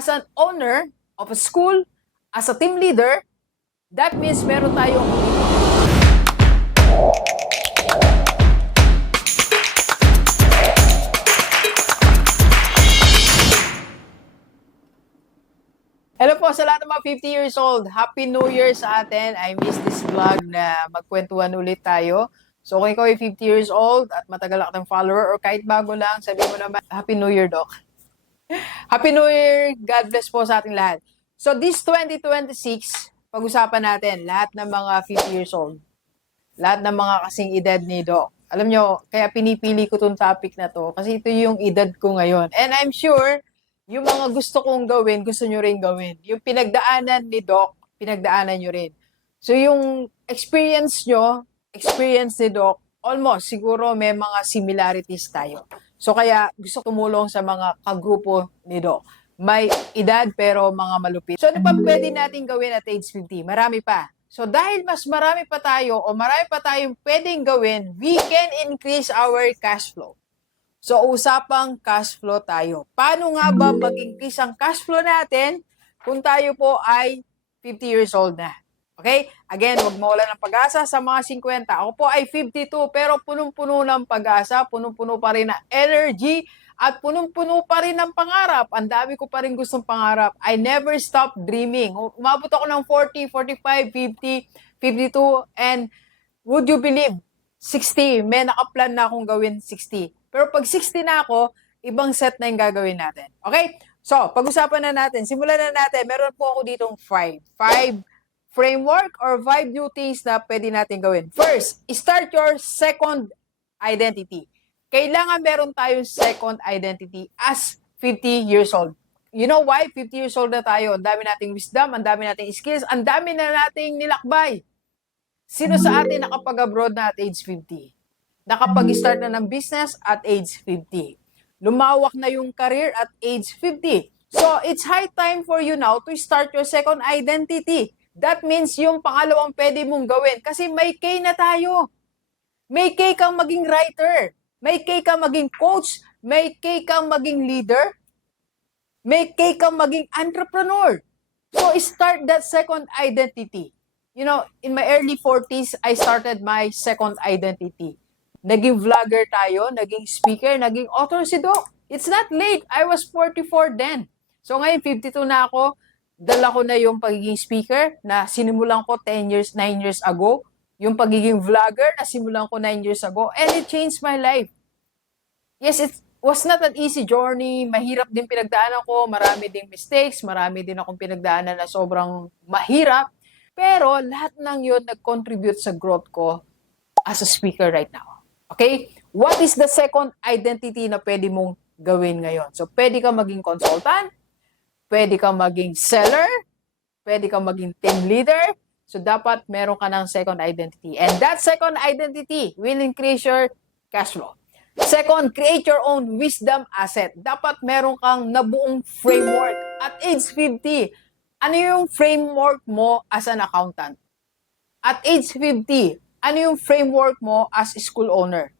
as an owner of a school, as a team leader, that means meron tayong Hello po sa lahat ng mga 50 years old. Happy New Year sa atin. I miss this vlog na magkwentuhan ulit tayo. So kung ikaw ay 50 years old at matagal ka ng follower or kahit bago lang, sabihin mo naman, Happy New Year, Doc. Happy New Year. God bless po sa ating lahat. So this 2026, pag-usapan natin lahat ng mga 50 years old. Lahat ng mga kasing edad ni Doc. Alam nyo, kaya pinipili ko tong topic na to kasi ito yung edad ko ngayon. And I'm sure, yung mga gusto kong gawin, gusto nyo rin gawin. Yung pinagdaanan ni Doc, pinagdaanan nyo rin. So yung experience nyo, experience ni Doc, almost siguro may mga similarities tayo. So kaya gusto tumulong sa mga kagrupo ni Doc. May edad pero mga malupit. So ano pa pwede natin gawin at age 50? Marami pa. So dahil mas marami pa tayo o marami pa tayong pwedeng gawin, we can increase our cash flow. So, usapang cash flow tayo. Paano nga ba mag-increase ang cash flow natin kung tayo po ay 50 years old na? Okay? Again, huwag mawala ng pag-asa sa mga 50. Ako po ay 52 pero punong-puno ng pag-asa, punong-puno pa rin ng energy, at punong-puno pa rin ng pangarap. Ang dami ko pa rin gustong pangarap. I never stop dreaming. Umabot ako ng 40, 45, 50, 52, and would you believe, 60. May nakaplan na akong gawin 60. Pero pag 60 na ako, ibang set na yung gagawin natin. Okay? So, pag-usapan na natin. Simulan na natin. Meron po ako ditong 5. 5 framework or 5 new things na pwede natin gawin. First, start your second identity. Kailangan meron tayong second identity as 50 years old. You know why? 50 years old na tayo. Ang dami nating wisdom, ang dami nating skills, ang dami na nating nilakbay. Sino sa atin nakapag-abroad na at age 50? Nakapag-start na ng business at age 50. Lumawak na yung career at age 50. So, it's high time for you now to start your second identity. That means yung pangalawang pwede mong gawin. Kasi may K na tayo. May K kang maging writer. May K kang maging coach. May K kang maging leader. May K kang maging entrepreneur. So, start that second identity. You know, in my early 40s, I started my second identity. Naging vlogger tayo, naging speaker, naging author si Doc. It's not late. I was 44 then. So ngayon, 52 na ako. Dala ko na yung pagiging speaker na sinimulan ko 9 years ago. Yung pagiging vlogger na simulan ko 9 years ago. And it changed my life. Yes, it was not an easy journey. Mahirap din pinagdaanan ko. Marami ding mistakes. Marami din akong pinagdaanan na sobrang mahirap. Pero lahat ng yun nag-contribute sa growth ko as a speaker right now. Okay? What is the second identity na pwede mong gawin ngayon? So, pwede kang maging consultant, pwede kang maging seller, pwede kang maging team leader. So, dapat meron ka ng second identity. And that second identity will increase your cash flow. Second, create your own wisdom asset. Dapat meron kang nabuong framework. At age 50, ano yung framework mo as an accountant? At age 50, ano yung framework mo as school owner?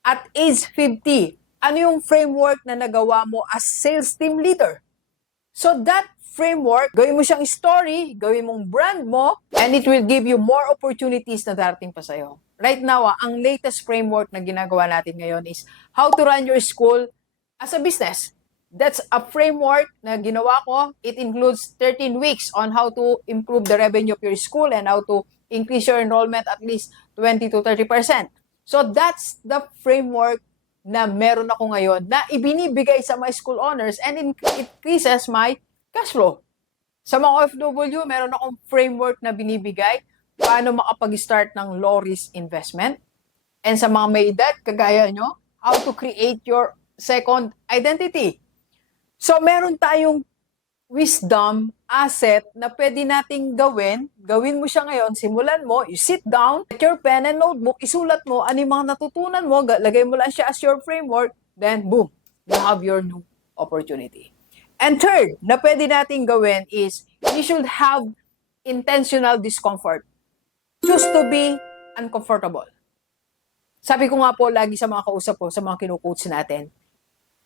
At age 50, ano yung framework na nagawa mo as sales team leader? So that framework, gawin mo siyang story, gawin mong brand mo, and it will give you more opportunities na darating pa sa'yo. Right now, ang latest framework na ginagawa natin ngayon is how to run your school as a business. That's a framework na ginawa ko. It includes 13 weeks on how to improve the revenue of your school and how to increase your enrollment at least 20 to 30%. So that's the framework na meron ako ngayon na ibinibigay sa my school owners and it increases my cash flow. Sa mga OFW, meron akong framework na binibigay paano makapag-start ng low-risk investment. And sa mga may edad, kagaya nyo, how to create your second identity. So meron tayong wisdom, asset na pwede nating gawin. Gawin mo siya ngayon, simulan mo, you sit down, get your pen and notebook, isulat mo, ano yung mga natutunan mo, lagay mo lang siya as your framework, then boom, you have your new opportunity. And third, na pwede nating gawin is, you should have intentional discomfort. Choose to be uncomfortable. Sabi ko nga po lagi sa mga kausap ko, sa mga kinucoach natin,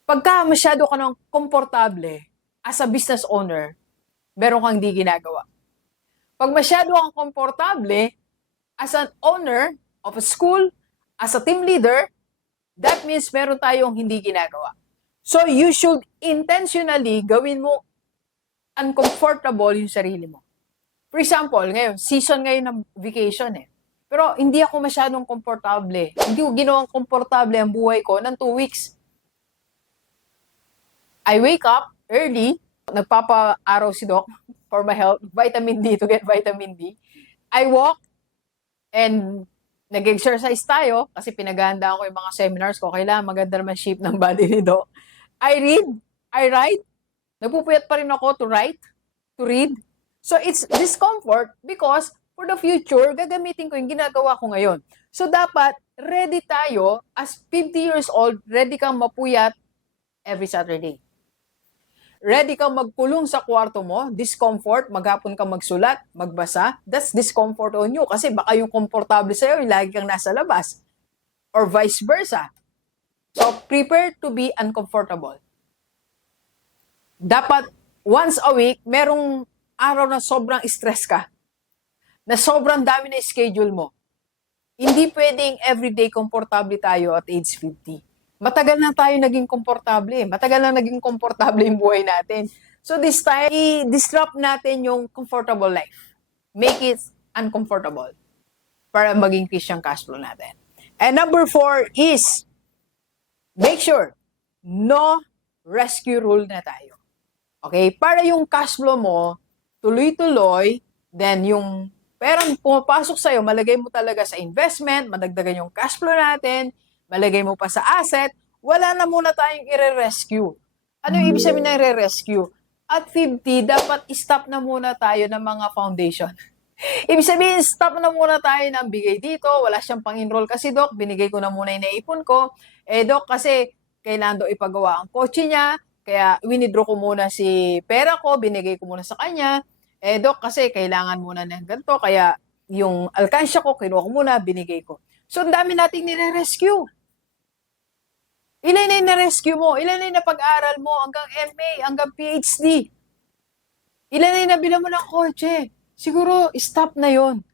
pagka masyado ka ng komportable, as a business owner, meron kang di ginagawa. Pag masyado kang komportable, as an owner of a school, as a team leader, that means meron tayong hindi ginagawa. So, you should intentionally gawin mo uncomfortable yung sarili mo. For example, ngayon, season ngayon ng vacation eh. Pero hindi ako masyadong komportable. Hindi ko ginawang komportable ang buhay ko ng 2 weeks. I wake up early, nagpapa-araw si Doc for my health, vitamin D to get vitamin D. I walk and nag-exercise tayo kasi pinaghahandaan ko yung mga seminars ko. Kailangan maganda naman shape ng body ni Doc. I read, I write. Nagpupuyat pa rin ako to write, to read. So it's discomfort because for the future, gagamitin ko yung ginagawa ko ngayon. So dapat ready tayo as 50 years old, ready kang mapuyat every Saturday. Ready kang magkulong sa kwarto mo, discomfort, maghapon kang magsulat, magbasa, that's discomfort on you. Kasi baka yung komportable sa'yo, yung lagi kang nasa labas. Or vice versa. So, prepare to be uncomfortable. Dapat, once a week, merong araw na sobrang stress ka. Na sobrang dami na schedule mo. Hindi pwedeng everyday komportable tayo at age 50. Matagal na tayo naging komportable. Matagal na naging komportable yung buhay natin. So this time, i-disrupt natin yung comfortable life. Make it uncomfortable para mag-increase yung cash flow natin. And number 4 is, make sure, no rescue rule na tayo. Okay? Para yung cash flow mo, tuloy-tuloy, then yung perang pumapasok sa'yo, malagay mo talaga sa investment, madagdagan yung cash flow natin, malagay mo pa sa asset, wala na muna tayong i-rescue. Ano yung ibig sabihin na i-rescue? At 50, dapat stop na muna tayo ng mga foundation. Ibig sabihin, stop na muna tayo ng bigay dito, wala siyang pang-enroll kasi, Doc, binigay ko na muna yung naipon ko. Doc, kasi kailangan daw ipagawa ang kotse niya, kaya winidraw ko muna si pera ko, binigay ko muna sa kanya. Doc, kasi kailangan muna ng ganito, kaya yung alkansya ko, kinuha ko muna, binigay ko. So, ang dami nating nire-rescue. Ilan na yung na-rescue mo? Ilan na yung napag-aral mo hanggang MA, hanggang PhD? Ilan na yung nabila mo ng kotse? Siguro, stop na yon.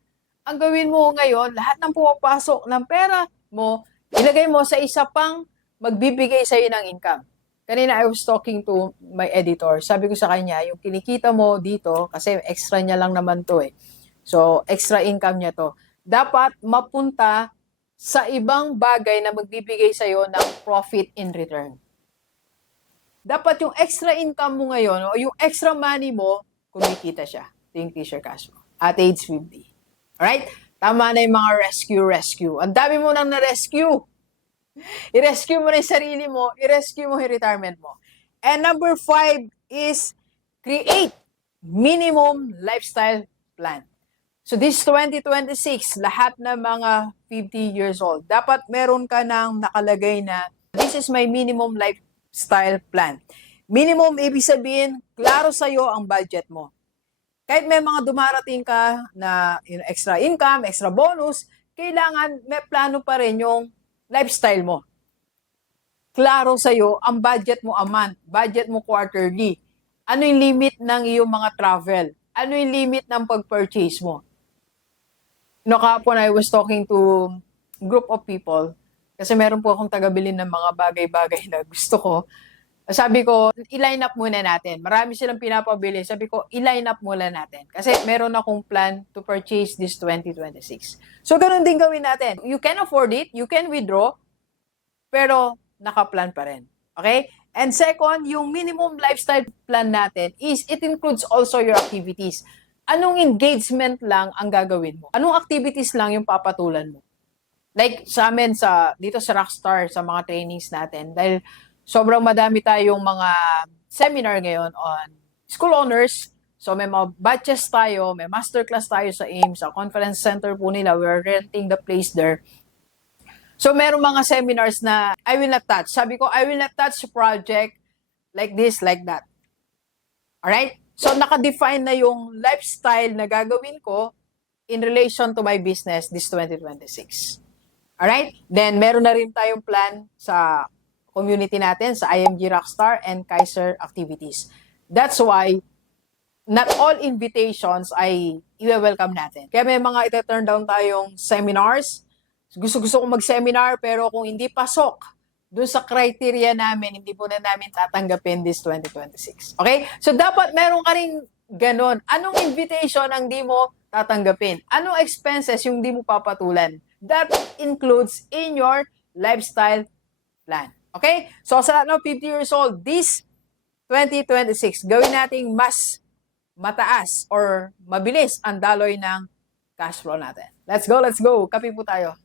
Ang gawin mo ngayon, lahat ng pumapasok ng pera mo, ilagay mo sa isa pang magbibigay sa'yo ng income. Kanina I was talking to my editor. Sabi ko sa kanya, yung kinikita mo dito, kasi extra niya lang naman to eh. So, extra income niya to. Dapat mapunta sa ibang bagay na magbibigay sa'yo ng profit in return. Dapat yung extra income mo ngayon, o yung extra money mo, kumikita siya to increase your cash flow at age 50. Alright? Tama na yung mga rescue. Ang dami mo nang na-rescue. I-rescue mo na yung sarili mo, i-rescue mo yung retirement mo. And number 5 is create minimum lifestyle plan. So this 2026, lahat ng mga 50 years old, dapat meron ka nang nakalagay na this is my minimum lifestyle plan. Minimum, ibig sabihin, klaro sa'yo ang budget mo. Kahit may mga dumarating ka na extra income, extra bonus, kailangan may plano pa rin yung lifestyle mo. Klaro sa'yo ang budget mo a month, budget mo quarterly. Ano yung limit ng iyong mga travel? Ano yung limit ng pag-purchase mo? Kahapon I was talking to a group of people kasi meron po akong tagabilin ng mga bagay-bagay na gusto ko. Sabi ko, i-line up muna natin. Marami silang pinapabili. Sabi ko, i-line up muna natin. Kasi meron akong plan to purchase this 2026. So, ganun din gawin natin. You can afford it, you can withdraw, pero naka-plan pa rin. Okay? And second, yung minimum lifestyle plan natin is it includes also your activities. Anong engagement lang ang gagawin mo? Anong activities lang yung papatulan mo? Like sa amin, dito sa Rockstar, sa mga trainings natin, dahil sobrang madami tayong mga seminar ngayon on school owners. So may mga batches tayo, may masterclass tayo sa AIM, sa conference center po nila. We're renting the place there. So merong mga seminars na I will not touch. Sabi ko, I will not touch project like this, like that. Alright? So, naka-define na yung lifestyle na gagawin ko in relation to my business this 2026. Alright? Then, meron na rin tayong plan sa community natin, sa IMG Rockstar and Kaiser Activities. That's why not all invitations ay i-welcome natin. Kaya may mga ite-turn down tayong seminars. Gusto-gusto kong mag-seminar pero kung hindi pasok dun sa criteria namin, hindi po na namin tatanggapin this 2026. Okay? So dapat meron ka rin ganon. Anong invitation ang di mo tatanggapin? Anong expenses yung di mo papatulan? That includes in your lifestyle plan. Okay? So sa lahat ng 50 years old, this 2026, gawin nating mas mataas or mabilis ang daloy ng cash flow natin. Let's go, let's go. Kape po tayo.